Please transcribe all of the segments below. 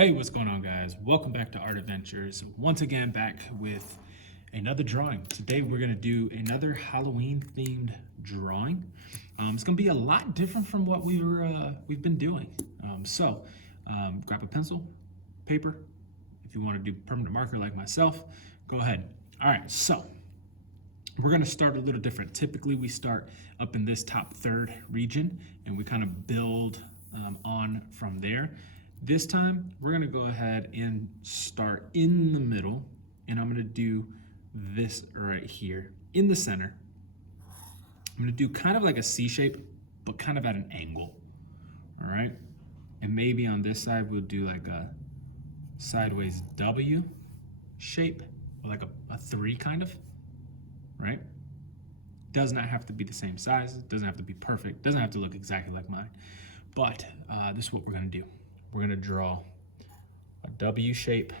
Hey, what's going on, guys? Welcome back to Art Adventures. Once again, back with another drawing. Today, we're going to do another Halloween-themed drawing. It's going to be a lot different from what we've been doing. Grab a pencil, paper. If you want to do permanent marker like myself, go ahead. All right, so we're going to start a little different. Typically, we start up in this top third region, and we kind of build on from there. This time, we're gonna go ahead and start in the middle, and I'm gonna do this right here in the center. I'm gonna do kind of like a C shape, but kind of at an angle, all right? And maybe on this side, we'll do like a sideways W shape, or like a three kind of, right? Does not have to be the same size, doesn't have to be perfect, doesn't have to look exactly like mine, but this is what we're gonna do. We're gonna draw a W shape,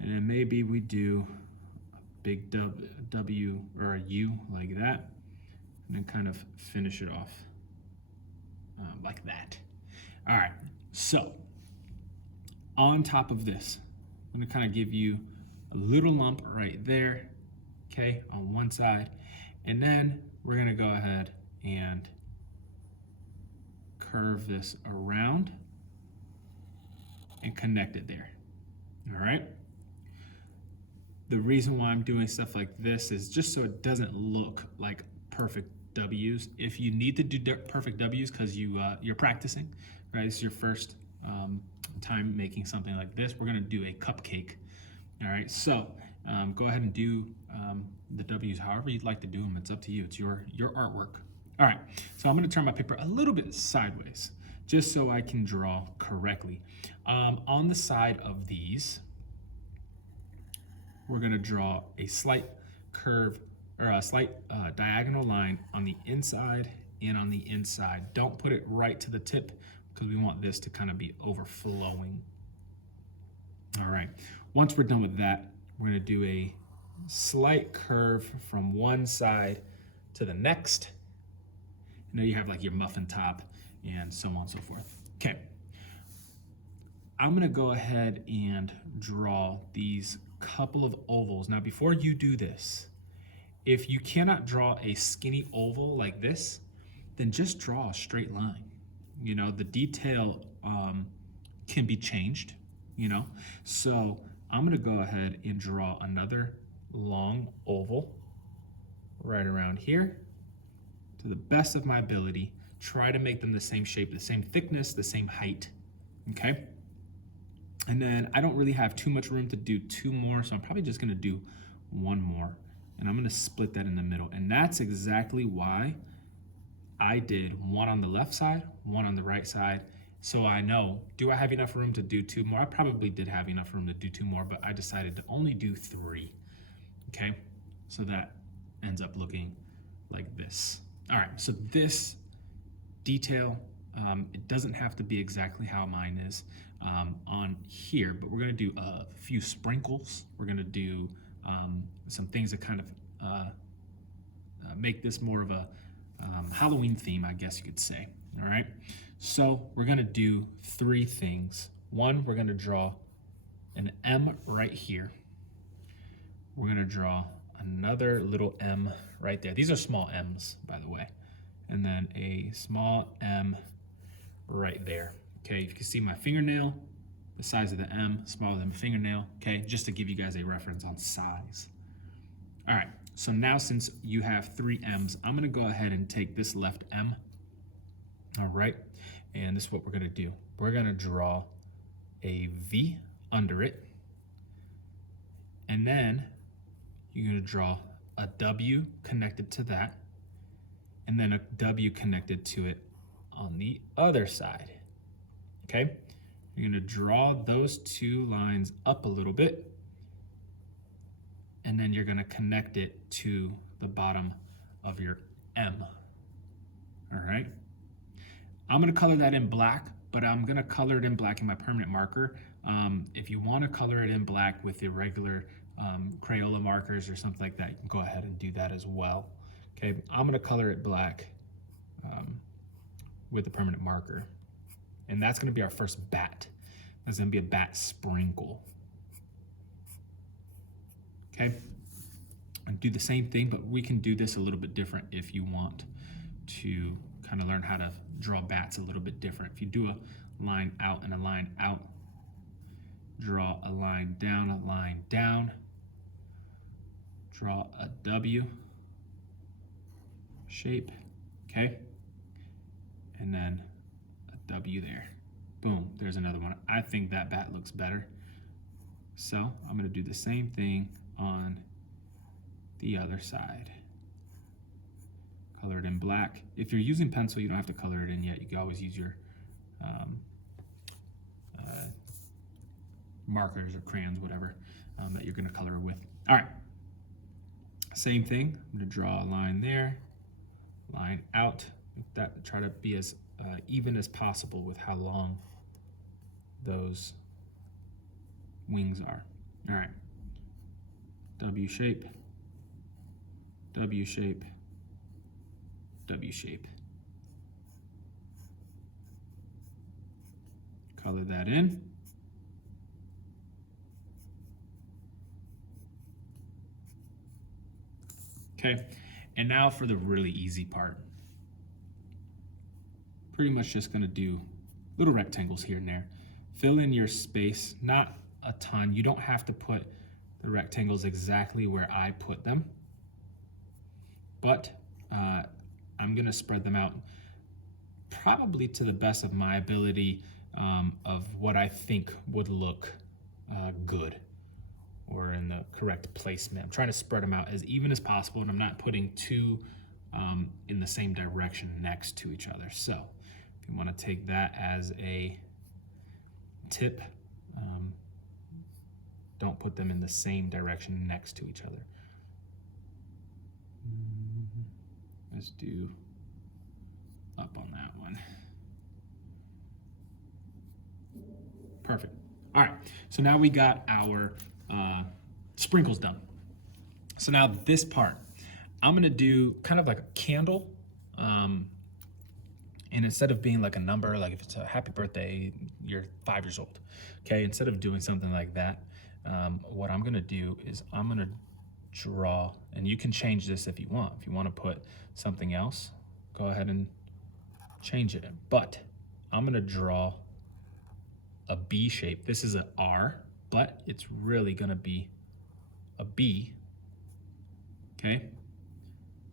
and then maybe we do a big W or a U like that, and then kind of finish it off like that. All right, so on top of this, I'm gonna kind of give you a little lump right there, okay, on one side, and then we're gonna go ahead and curve this around and connect it there, all right? The reason why I'm doing stuff like this is just so it doesn't look like perfect W's. If you need to do perfect W's because you're practicing, right? This is your first time making something like this. We're gonna do a cupcake, all right? So go ahead and do the W's however you'd like to do them. It's up to you, it's your artwork. All right, so I'm gonna turn my paper a little bit sideways just so I can draw correctly. On the side of these, we're gonna draw a slight curve or a slight diagonal line on the inside and on the inside. Don't put it right to the tip because we want this to kind of be overflowing. All right, once we're done with that, we're gonna do a slight curve from one side to the next. You know, you have like your muffin top and so on and so forth. Okay, I'm gonna go ahead and draw these couple of ovals. Now, before you do this, if you cannot draw a skinny oval like this, then just draw a straight line. You know, the detail can be changed, you know? So I'm gonna go ahead and draw another long oval right around here to the best of my ability. Try to make them the same shape, the same thickness, the same height, okay? And then I don't really have too much room to do two more, so I'm probably just gonna do one more, and I'm gonna split that in the middle. And that's exactly why I did one on the left side, one on the right side, so I know, do I have enough room to do two more? I probably did have enough room to do two more, but I decided to only do three, okay? So that ends up looking like this. All right, so this detail, it doesn't have to be exactly how mine is on here, but we're gonna do a few sprinkles. We're gonna do some things that kind of make this more of a Halloween theme, I guess you could say, all right? So we're gonna do three things. One, we're gonna draw an M right here. We're gonna draw another little M right there. These are small M's, by the way. And then a small M right there. Okay, you can see my fingernail, the size of the M, smaller than my fingernail, okay, just to give you guys a reference on size. All right, so now since you have three M's, I'm gonna go ahead and take this left M, all right, and this is what we're gonna do. We're gonna draw a V under it, and then you're gonna draw a W connected to that, and then a W connected to it on the other side, okay? You're gonna draw those two lines up a little bit, and then you're gonna connect it to the bottom of your M, all right? I'm gonna color that in black, but I'm gonna color it in black in my permanent marker. If you wanna color it in black with the regular crayola markers or something like that, you can go ahead and do that as well. Okay, I'm gonna color it black with the permanent marker. And that's gonna be our first bat. That's gonna be a bat sprinkle. Okay, and do the same thing, but we can do this a little bit different if you want to kind of learn how to draw bats a little bit different. If you do a line out and a line out, draw a line down, draw a W shape, okay? And then a W there. Boom, there's another one. I think that bat looks better. So I'm gonna do the same thing on the other side. Color it in black. If you're using pencil, you don't have to color it in yet. You can always use your markers or crayons, whatever, that you're gonna color with. All right, same thing. I'm gonna draw a line there, line out. Try to be as even as possible with how long those wings are. All right, W shape, W shape, W shape. Color that in. Okay, and now for the really easy part. Pretty much just gonna do little rectangles here and there. Fill in your space, not a ton. You don't have to put the rectangles exactly where I put them, but I'm gonna spread them out probably to the best of my ability of what I think would look good or in the correct placement. I'm trying to spread them out as even as possible, and I'm not putting two in the same direction next to each other. So if you want to take that as a tip, don't put them in the same direction next to each other. Let's do up on that one. Perfect. All right, so now we got our sprinkles done. So now this part, I'm gonna do kind of like a candle, and instead of being like a number, like if it's a happy birthday, you're 5 years old, okay? Instead of doing something like that, what I'm gonna do is I'm gonna draw, and you can change this if you want. If you wanna put something else, go ahead and change it. But I'm gonna draw a B shape. This is an R, but it's really gonna be a B, okay?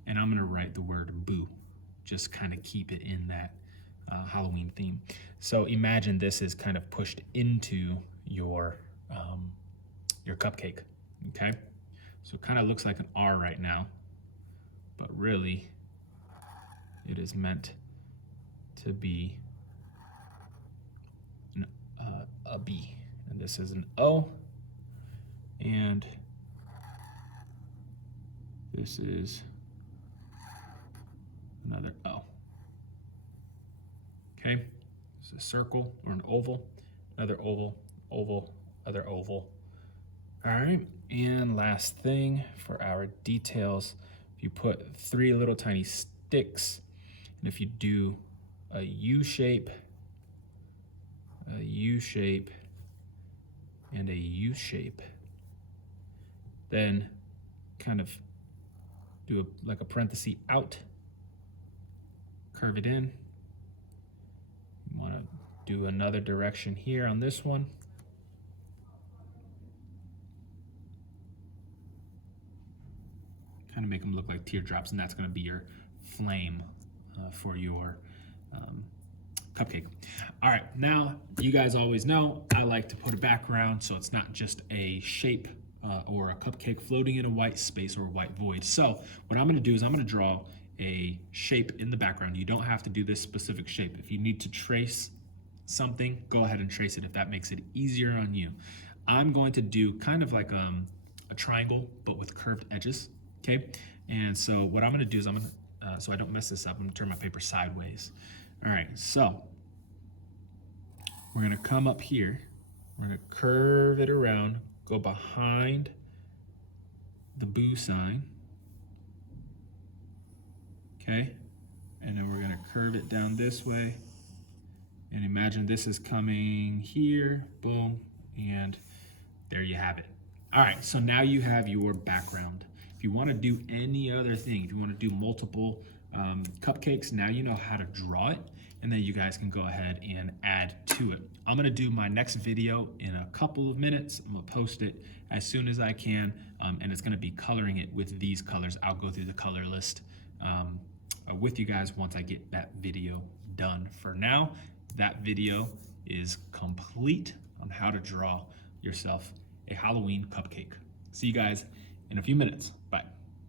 And I'm gonna write the word boo. Just kind of keep it in that Halloween theme. So imagine this is kind of pushed into your cupcake, okay? So it kind of looks like an R right now, but really it is meant to be a B. And this is an O, and this is another O. Okay, it's a circle or an oval, another oval, oval, other oval. All right, and last thing for our details, if you put 3 little tiny sticks, and if you do a U shape, a U shape, and a U shape, then kind of do like a parenthesis out, curve it in. You want to do another direction here on this one. Kind of make them look like teardrops, and that's going to be your flame for your cupcake. All right, now you guys always know I like to put a background so it's not just a shape or a cupcake floating in a white space or a white void. So what I'm gonna do is I'm gonna draw a shape in the background. You don't have to do this specific shape. If you need to trace something, go ahead and trace it if that makes it easier on you. I'm going to do kind of like a triangle, but with curved edges, okay? And so what I'm gonna do is I'm gonna, so I don't mess this up, I'm gonna turn my paper sideways. All right, so we're gonna come up here, we're gonna curve it around, go behind the boo sign, okay? And then we're gonna curve it down this way And imagine this is coming here, boom, and there you have it. All right, so now you have your background. If you want to do any other thing, if you want to do multiple cupcakes, now you know how to draw it, and then you guys can go ahead and add to it. I'm gonna do my next video in a couple of minutes. I'm gonna post it as soon as I can, and it's gonna be coloring it with these colors. I'll go through the color list with you guys once I get that video done. For now, that video is complete on how to draw yourself a Halloween cupcake. See you guys in a few minutes. Bye.